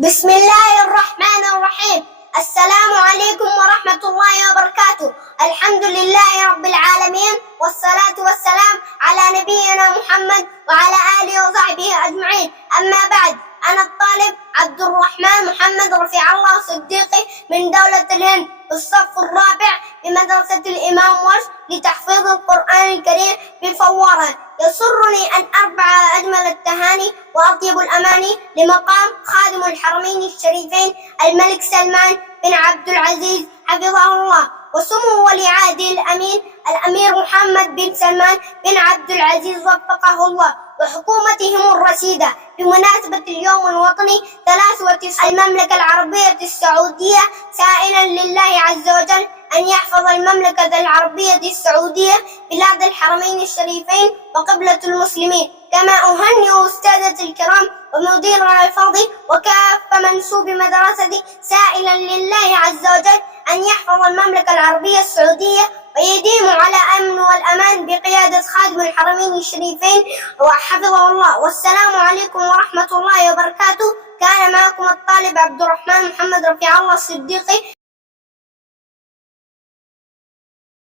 بسم الله الرحمن الرحيم. السلام عليكم ورحمة الله وبركاته. الحمد لله رب العالمين، والصلاة والسلام على نبينا محمد وعلى آله وصحبه أجمعين. أما بعد، أنا الطالب عبد الرحمن محمد رفيع الله صديقي من دولة الهند في الصف الرابع بمدرسة الإمام ورش لتحفيظ القرآن الكريم بفوارة. يسرني أن أرفع أجمل التهاني وأطيب الأماني لمقام خادم الحرمين الشريفين الملك سلمان بن عبد العزيز حفظه الله، وسمو ولي عهده الأمين الأمير محمد بن سلمان بن عبد العزيز وفقه الله، وحكومتهم الرشيدة بمناسبة اليوم الوطني 93 المملكة العربية السعودية، سائلا لله عز وجل أن يحفظ المملكة العربية السعودية بلاد الحرمين الشريفين وقبلة المسلمين. كما أهنئ أستاذتي الكرام ومديرنا الفاضل وكافة منسوب مدرستي، سائلا لله عز وجل أن يحفظ المملكة العربية السعودية ويديم على الأمن والأمان بقيادة خادم الحرمين الشريفين وحفظه الله. والسلام عليكم ورحمة الله وبركاته. كان معكم الطالب عبد الرحمن محمد رفيع الله الصديقي.